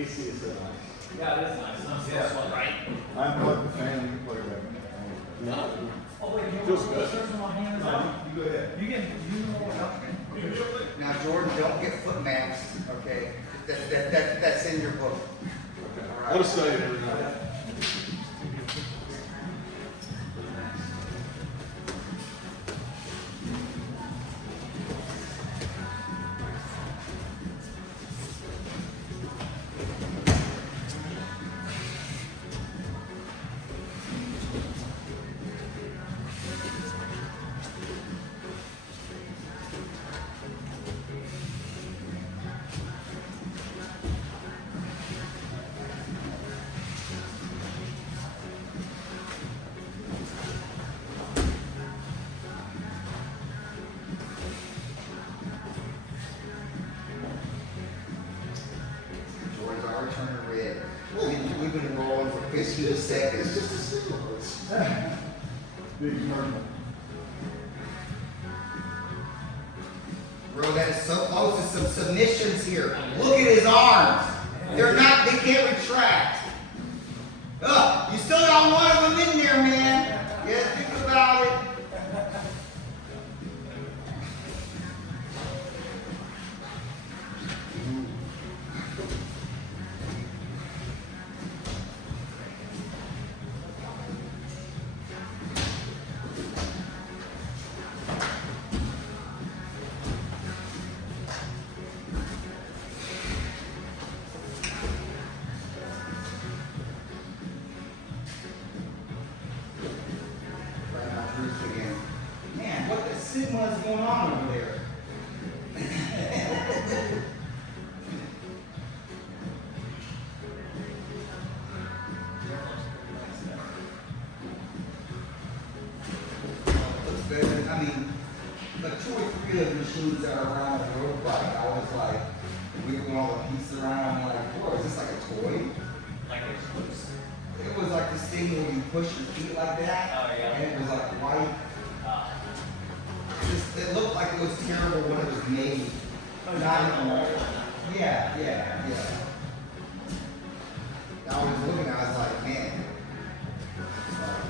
AC is so nice. Yeah, it is nice. I'm so sweat, right? I unplugged the fan, you can plug it back in. No. Oh, wait, you Feels want good. to search my hands on? You go ahead. You know what? Now, Jordan, don't get foot maps, okay? That's in your book. Okay. I'll just study it every night. Jordan's already turning red. We've been rolling for 15 seconds. Just a signal. It's big tournament. Bro, that is so close to some submissions here. Look at his arms. They can't retract. Ugh, you still got one of them in there, man. Yeah, think about it. Right on truth again. Man, what the sigma is going on over there? Looks good. I mean, the 2 or 3 of the machines that are around the road bike, I was like, wiggling all the pieces around. I'm like, whoa, is this like a toy? Like it's loose. It was like this thing where you push your feet like that. Oh, yeah. And it was like white. Uh, It looked like it was terrible when it was made. Not even. Yeah. I was looking, I was like, man,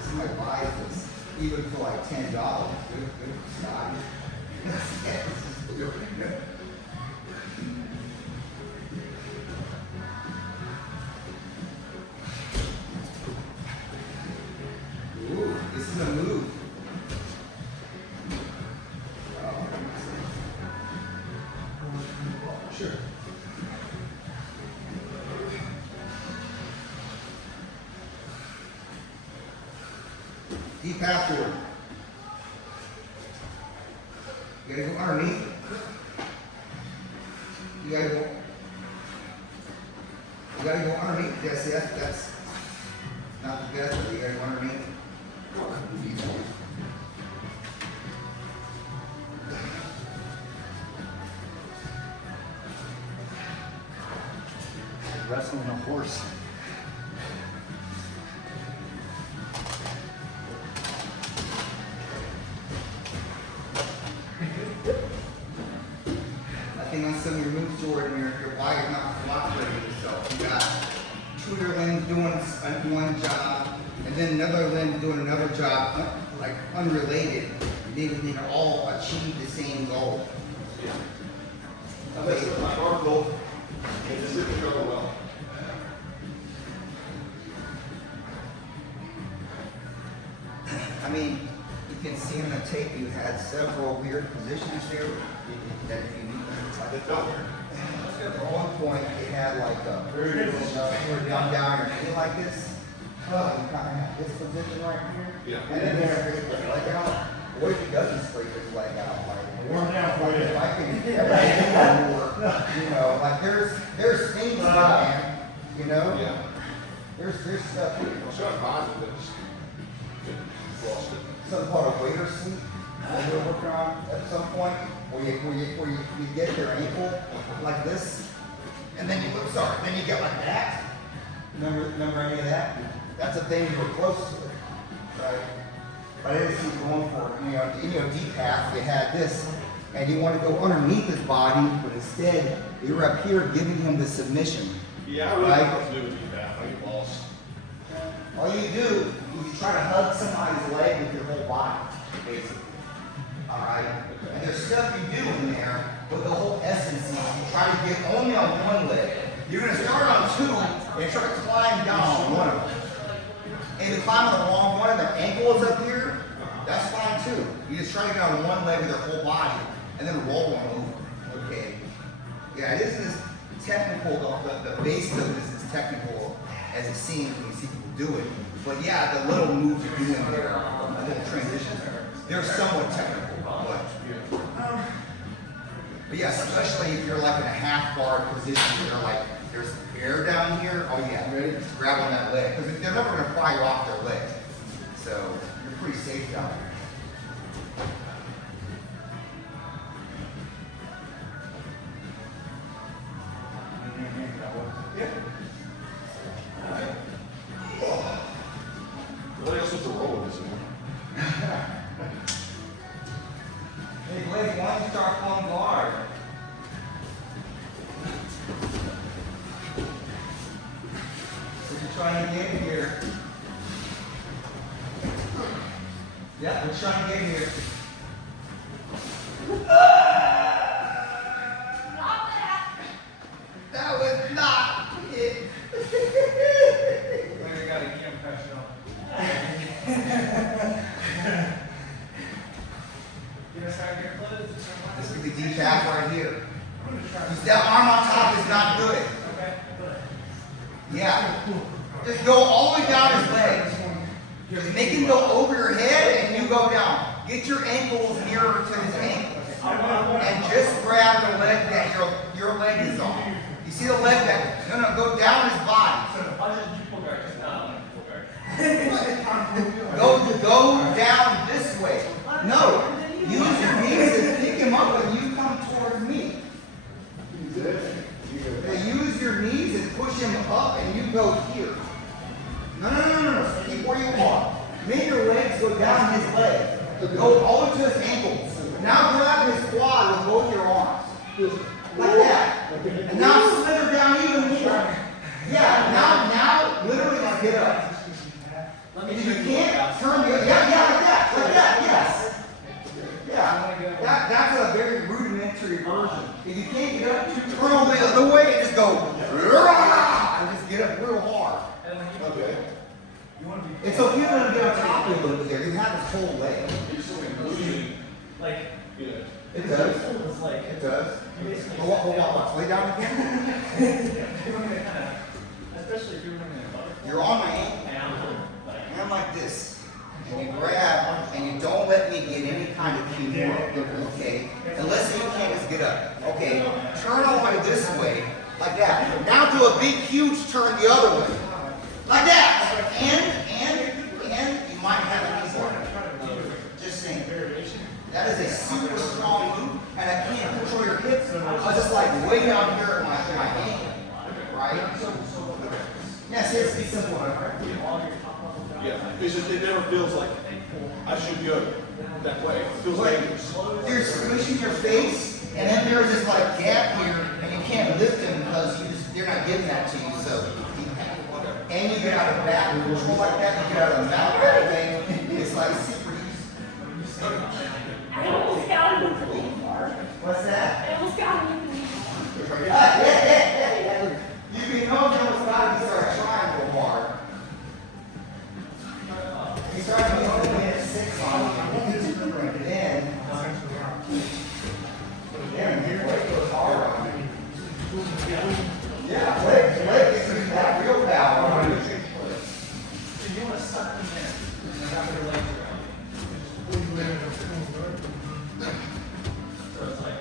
somebody buys this even for like $10. Good for Scotty. Ooh, this is a move. Oh, Sure. deep afterward. You gotta go underneath it. You gotta go underneath. Yes, that's not the best, but you gotta go underneath. Wrestling a horse. I think on some of your moves, Jordan, your body is not cooperating with yourself. You got 2 of your limbs doing one job, and then another limb doing another job, like unrelated. They can all achieve the same goal. I messed up my bar goal. It just didn't go well. I mean, you can see on the tape you had several weird positions there that if you need them. It felt weird. At one point, it had like a Very good. you were down your knee like this. You kind of have this position right here. Yeah. And then there's his leg out. What if he doesn't scrape his leg out? Like, Warm down for you. if I can get more, you know, like there's things in there, you know? Yeah. There's stuff here. I was trying to find it, but just lost it. Something called a waiter seat. We're working on at some point where you get your ankle like this, and then you then you get like that. Remember any of that? That's a thing you were close to, right? But I didn't see you going for it. You know, deep half, you had this, and you want to go underneath his body, but instead, you're up here giving him the submission. Yeah, I really don't know what to do with these now. I get lost. All you do is you try to hug somebody's leg with your whole body, basically. Alright? And there's stuff you do in there, but the whole essence is you try to get only on one leg. You're going to start on two and try to climb down on one of them. And you climb on the wrong one and their ankle is up here, that's fine too. You just try to get on one leg with their whole body and then roll on over. Okay? Yeah, it isn't as technical, the base of this is technical as it seems when you see people do it. But yeah, the little moves you do in there, the little transitions, they're somewhat technical. But yeah, especially if you're like in a half guard position, you're like, there's air down here, oh yeah, ready? Just grab on that leg. Because they're never going to fire off their leg. So you're pretty safe down there. What else was the roll this one? Hey Blake, why don't you start pulling guard? What you trying to get here? Yeah, we're trying to get here. That was not it. Larry got a cam pressure on. You gonna start your clothes? This could be deep half right here. That arm on top is not good. Okay, good. Yeah. Just go all the way down his legs. Just make him go over your head and you go down. Get your ankles nearer to his ankles. And just grab the leg that your leg is on. You see the leg that, no, go down his body. I'll just do pull guard, just not pull guard. Go down this way. No, use your knees and pick him up when you come towards me. Use your knees and push him up and you go here. No. Keep where you are. Make your legs go down his leg. Go all the way to his ankles. Now grab his quad with both your arms. Like that. And now slither down even more. Yeah, now literally just get up. If you can't, turn your, like that, yes. Yeah, that's a very rudimentary version. If you can't get up, turn all the other way and just go, and just get up real hard. Okay. And so if you want to get on top of a little bit there, you have his whole leg. Like, Yeah. It does. it's like, It does. you basically. What? Lay down again? Especially if you're running a butterfly. You're on my ankle. And I'm like this. And you grab, and you don't let me get any kind of cue work, okay? Unless you can't just get up. Okay, turn all the way this way, like that. Now do a big, huge turn the other way. Like that. And you might have a knee bar. Just saying. That is a super strong move, and I can't control your hips. I was just like way down here at my ankle. Right? Yes, it's simple. Yeah. It's just, it never feels like I should go that way. It feels dangerous. You're squishing your face, and then there's this like gap here, and you can't lift them because they're not giving that to you. So, and you get out of back control like that, you get out of the mouth that thing. It's like super easy. I almost got him. What's that? I almost got him. You can know if you almost got to start trying real hard. You start to get 6 on you, and then Blake goes hard on you. Yeah, Blake is that real power. So you want to suck them in and wrap your legs around you. So it's like,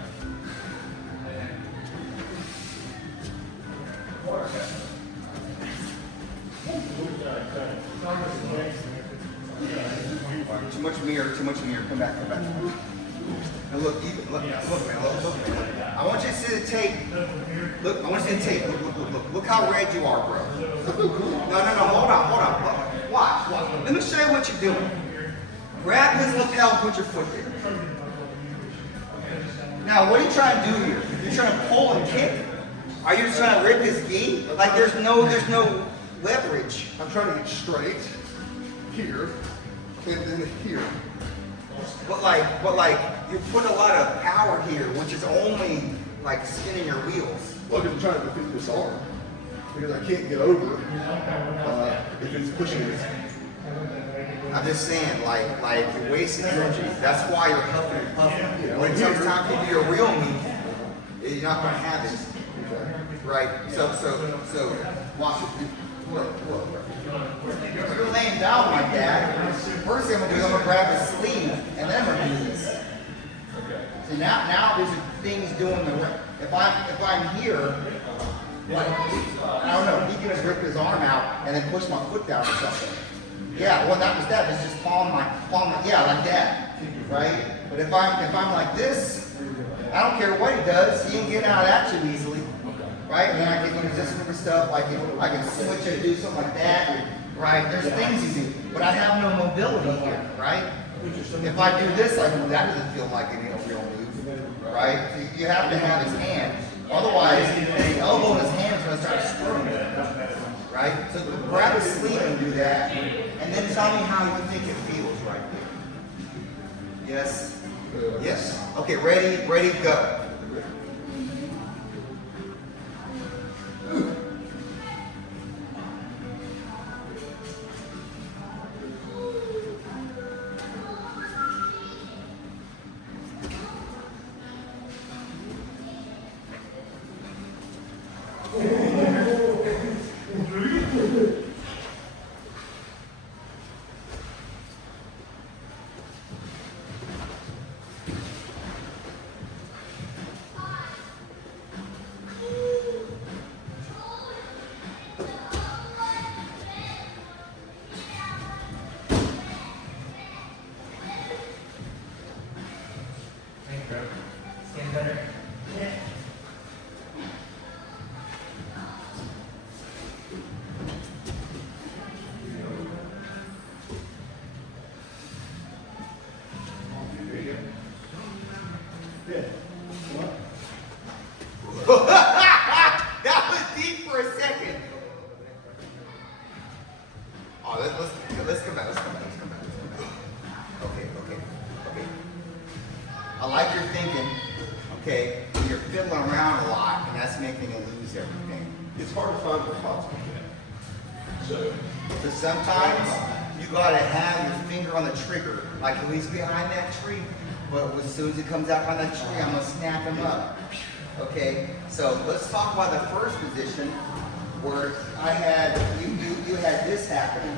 Too much mirror. Come back. Now look, look, man, look. I want you to see the tape. Look, I want you to see the tape. Look how red you are, bro. No, hold on. Look. Watch. Let me show you what you're doing. Grab his lapel and put your foot there. Now, what are you trying to do here? You're trying to pull and kick? Are you just trying to rip his gi? Like there's no leverage. I'm trying to get straight here and then here. But like you put a lot of power here, which is only like spinning your wheels. Well, because I'm trying to defeat this arm because I can't get over if it's pushing me. I'm just saying, like you're wasting energy. That's why you're huffing and puffing. Yeah, When like it's here. time to do your real move, you're not gonna have it. Right? So watch it. Look. You're laying down like that. First thing I'm gonna do is I'm gonna grab his sleeve and then I'm gonna do this. See now there's things doing the if I'm here, like I don't know, he can just rip his arm out and then push my foot down or something. Yeah, well that was that. It's just palm my yeah, like that. Right? But if I'm like this, I don't care what he does, he ain't getting out of that too easily. Right? And then I can do this different stuff, like I can switch it and do something like that. Right? There's things you do. But I have no mobility here, right? If I do this, like that doesn't feel like any real move. Right? So you have to have his hand. Otherwise, the elbow in his hand is gonna start screwing. Right? So grab his sleeve and do that. And then tell me how you think it feels right there. Yes? Yes. Okay, ready, go. Stand better. Yeah. That was deep for a second. Oh, let's come back. Okay. I like your thinking. Okay, you're fiddling around a lot, and that's making you lose everything. It's hard to find where spots like that. So sometimes you gotta have your finger on the trigger, like at least behind that tree. But as soon as it comes out behind that tree, I'm gonna snap him up. Okay, so let's talk about the first position where I had you had this happening.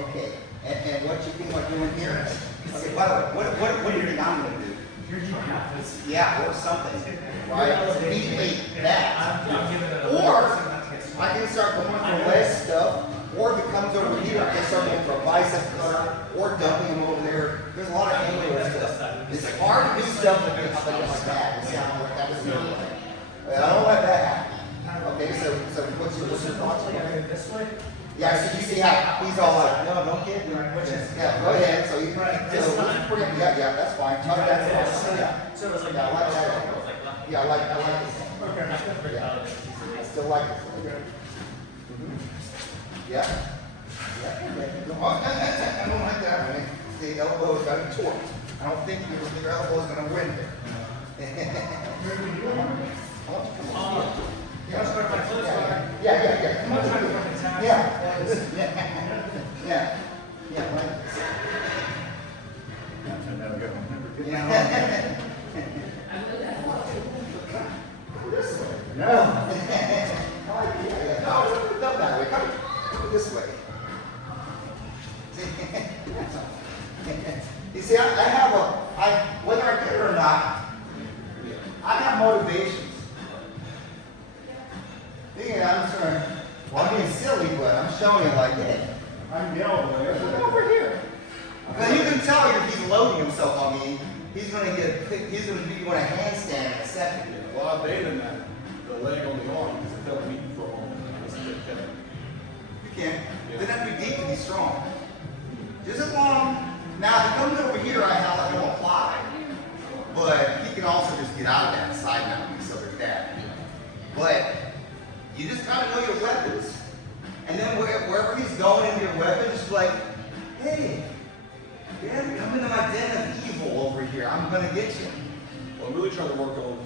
Okay, and what you think about doing here? Okay, by the way, what do you think I'm gonna do? Yeah, or something. Right? Beat that. Or I can start going for leg stuff, or if it comes over here, I can start going for a bicep curl, or dumping him over there. There's a lot of angular stuff. It's hard to do stuff like that. You see how that was no way. I don't let that happen. Okay, so what's your thoughts on that? This way? Yeah, so you see how he's all like, no, don't get me. Yeah, go ahead. So you, yeah, that's fine. No, that's fine. Yeah. So it was like, Yeah, I like that. Yeah, I like this. Okay. Yeah. I still like this. Yeah. I don't like that. I mean, the elbow is got to torque. I don't think your elbow is going to win there. Yeah, right. No. No, that way. Come this way. You see, I have whether I get it or not, I have motivations. I'm being silly, but I'm showing you like, hey, I'm yelling over here. Now you can tell he's loading himself on me. He's gonna be doing a handstand in a second. Well, I abandoned that, the leg on the arm, because it felt weak for a moment. You can. It doesn't have to be deep to be strong. Just as long. Now, if it comes over here, I have like no apply. But he can also just get out of that side mount, so there's that. But you just gotta know your weapons. And then wherever he's going into your weapon, just like, hey, yeah, come into my den of evil over here. I'm gonna get you. Well, I'm really trying to work on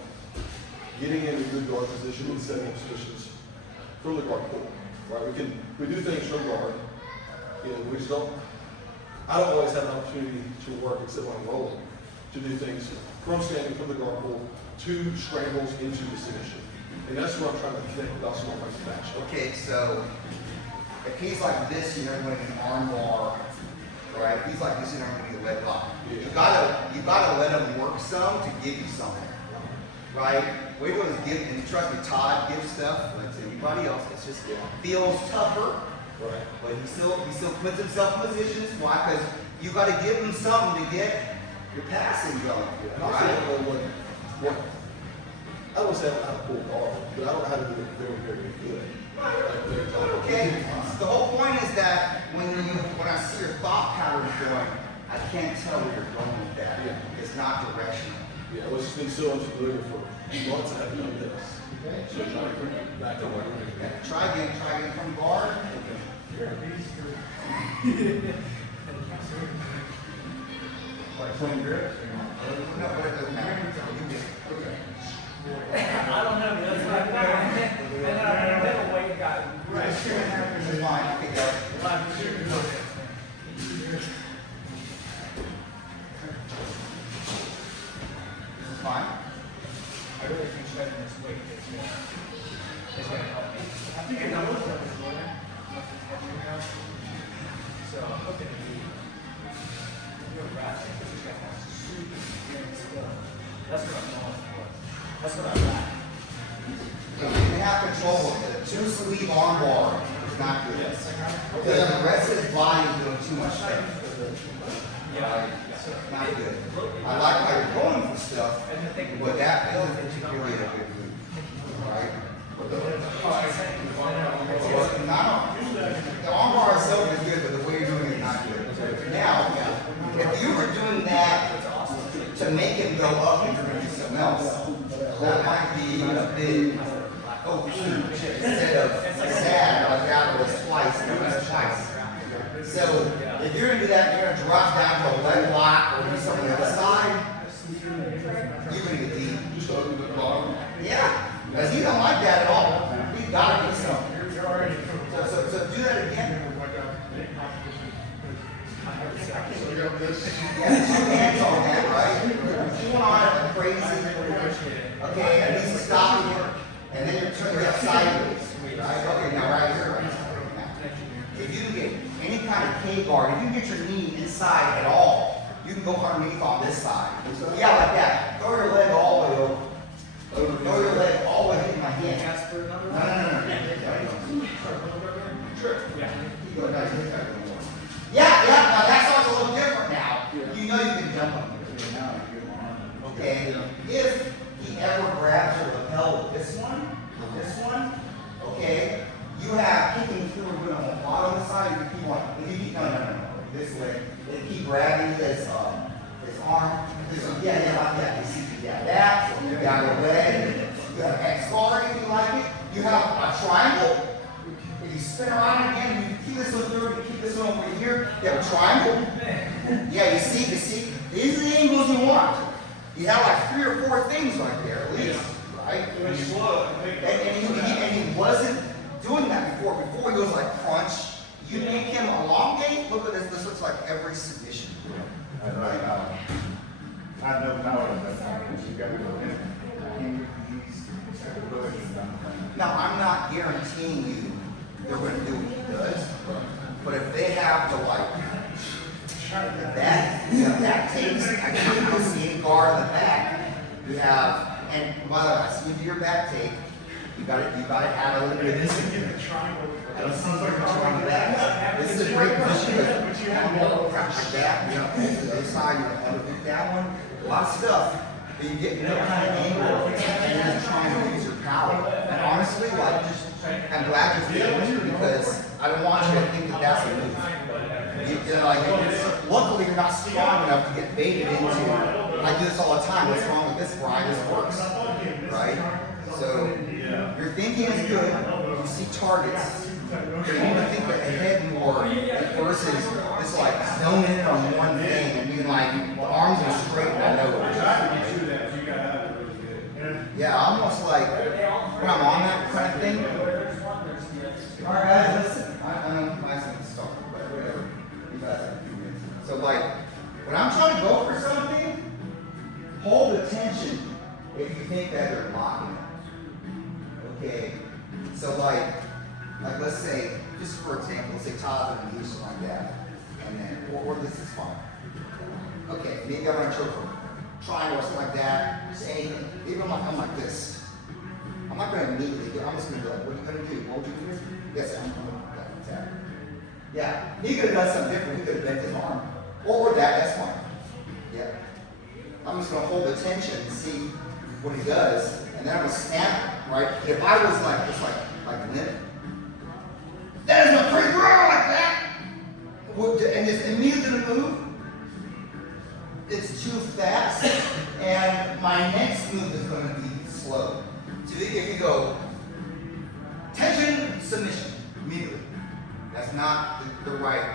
getting into good guard position and setting up positions from the guard pool. Right? We do things from guard. You know, we just don't. I don't always have an opportunity to work except when I'm rolling to do things from standing from the guard pool to scrambles into the submission. And that's where I'm trying to connect with also my action. Okay, so if he's like this, you're never going to an arm bar, right? If he's like this, you're never going to be a leg lock. Yeah. You gotta let him work some to give you something, right? What he does is give, and trust me, Todd gives stuff like to anybody else. It's just feels tougher, Right. but he still puts himself in positions. Why? Because you got to give him something to get your passing going, And also, I right? don't know what I don't say I don't know how to pull guard, but I don't know how to do it very, very good. Okay, the whole point is that when I see your thought patterns going, I can't tell where you're going with that. Yeah. It's not directional. Yeah, well, it's just been so unfamiliar for months. I haven't done this. So trying to bring it back to what I'm doing. Okay, try again from guard. Like from grip? No, but it doesn't matter. You just, okay. I don't know, that's what I've got. And then our middleweight guy. This is fine, pick up. This is fine. I really think shedding this weight is gonna help me. I think I'm looking at this morning. So I'm looking at you're right. That's what I'm going for. That's what I'm at. You can have control of it. Two sleeve arm bar is not good. Because the rest of his body is doing too much stuff. Yeah. Not good. I like how you're going for stuff, but that isn't particularly a good move. Alright? Well, not, the arm bar itself is good, but the way you're doing it is not good. Now, if you were doing that to make him go up and you're going to do something else, that might be a big OP instead of sad, like that was twice, and it was twice. So if you're gonna do that, you're gonna drop down to a leg lock or do something on the side, you're gonna get deep. Just open the bottom. Yeah, because he don't like that at all. He gotta get something. So do that again. So we got this. Yeah, 2 hands on that, right? You want it crazy. Okay, and he's stopping it, and then you're turning it sideways. Right? Okay, now right here, right now. If you can get any kind of K guard, if you can get your knee inside at all, you can go underneath on this side. Yeah, like that. Throw your leg all the way over. Throw your leg all the way into my hand. No. Sure. Yeah. Yeah, now that starts a little different now. You know you can jump on here. Okay, if he ever grabs your lapel with this one, okay, you have kicking through on the bottom side, you keep on, if you keep, no, this way, if you keep grabbing his arm, like that, you see, that, you got a leg, you have X guard if you like it, you have a triangle, if you spin around again, you keep this one through, you keep this one over here, you have a triangle, yeah, you see, these are the angles you want. You have like 3 or 4 things right there, at least, right? And he wasn't doing that before. Before he was like crunch. You make him elongate. Look at this. This looks like every submission. I know power, but you got to go in. Now, I'm not guaranteeing you they're going to do what he does, but if they have to like that takes, I can't see any guard in the back. You have, and by the way, I see into your back take. You got to add a little bit of this in here. I don't see you trying that. This is a great position. But you have more like that. You know, this side, you elevate that one. A lot of stuff. But you get no kind of angle, and you're just trying to use your power. And honestly, like, I'm glad you're feeling it because I don't want you to think that that's a move. Luckily, you're not strong enough to get baited into. I do this all the time. What's wrong with this, Brian? This works, right? So you're thinking is good. You see targets. But you need to think ahead more versus this like zoning in on one thing and being like, the arms are straight and I know it. Yeah, almost like when I'm on that kind of thing. All right, guys, listen. I know I have to stop, but whatever. You guys have a few minutes. So like, when I'm trying to go for something, hold attention if you think that you're locking it. Okay. So like let's say, just for example, let's say Todd's gonna do something like that, and then, or this is fine. Okay, maybe I'm gonna choke from triangle or something like that, just anything. Even I'm like this. I'm not gonna immediately do it. I'm just gonna be like, what are you gonna do? What would you do? Yes, I'm gonna attack. Yeah, he could have done something different. He could have bent his arm. Or that, that's fine. Yeah. I'm just gonna hold the tension and see what he does, and then I'm gonna snap it, right? If I was like, just like limp, that is my pretty girl like that! And it's immediately gonna move. It's too fast, and my next move is going to be slow. So if you go tension, submission, immediately, that's not the right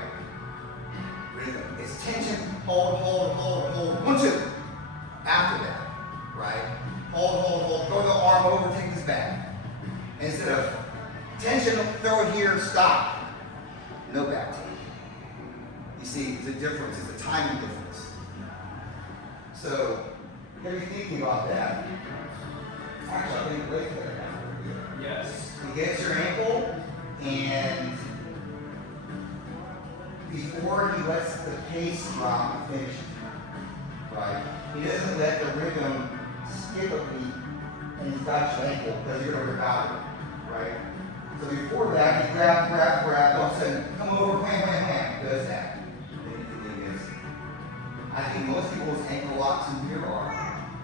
rhythm. It's tension, hold, 1, 2. After that, right? Hold, throw the arm over, take this back. Instead of tension, throw it here, stop. No back take. You see, the difference is the timing difference. So, what are you thinking about that? Actually, I think right there. Yes. He gets your ankle, and before he lets the pace drop and finish, right? He doesn't let the rhythm skip a beat, and he's got your ankle because you're going to rip out of it, right? So before that, he grab, all of a sudden, come over, wham, does that. The thing is, I think most people's ankle locks in here are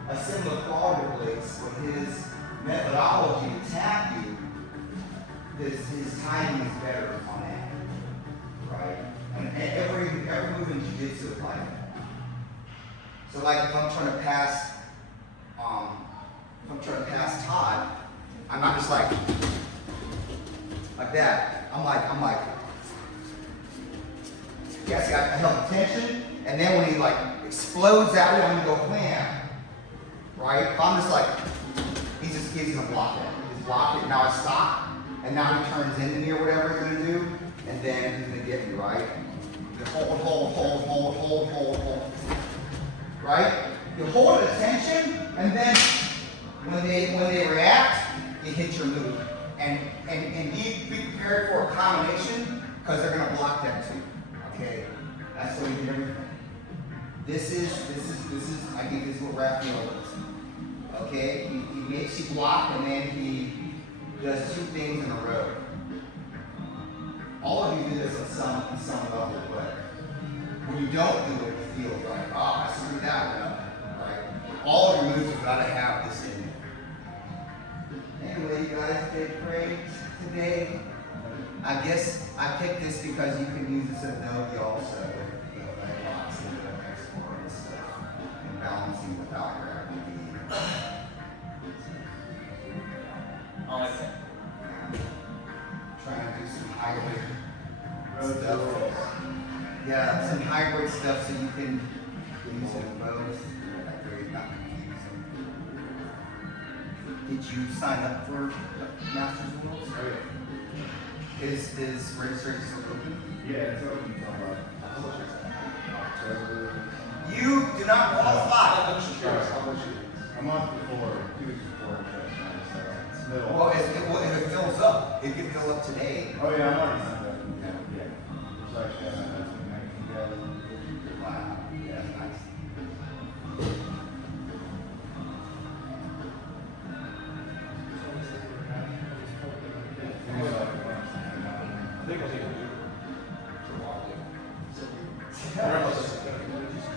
a similar quality place with his methodology to tap you. His timing is better on that, right? And every move in jiu-jitsu is like that. So like if I'm trying to pass, Todd, I'm not just like that. I'm like, yeah, see, I held the tension, and then when he like explodes that way, I'm gonna go wham, right? If I'm just like, he's gonna block it. He's blocked it, now I stop, and now he turns into me or whatever he's gonna do, and then he's gonna get me, right? Then hold, right? You hold the tension, and then when they react, you hit your move. And be prepared for a combination, because they're gonna block that too. Okay? That's the way you do everything. This is I think this is what Raphael is. Okay? He makes you block, and then he does two things in a row. All of you do this on some level, but when you don't do it, you feel like, oh, I screwed that one up, right? All of your moves have got to have this in it. Anyway, you guys did great today. I guess I picked this because you can use this at Adobe also, you know, like lots of export and stuff, and balancing without gravity. I like that. Trying to do some hybrid stuff. Yeah, some hybrid stuff so you can use them both. Like very not confusing. Did you sign up for Masters Rules? Oh, yeah. Is registration still open? Yeah, it's open until October. You do not qualify. A month before, 2 weeks before, so it's middle. Well, if it fills up, it can fill up today. Oh, yeah, I'm already signed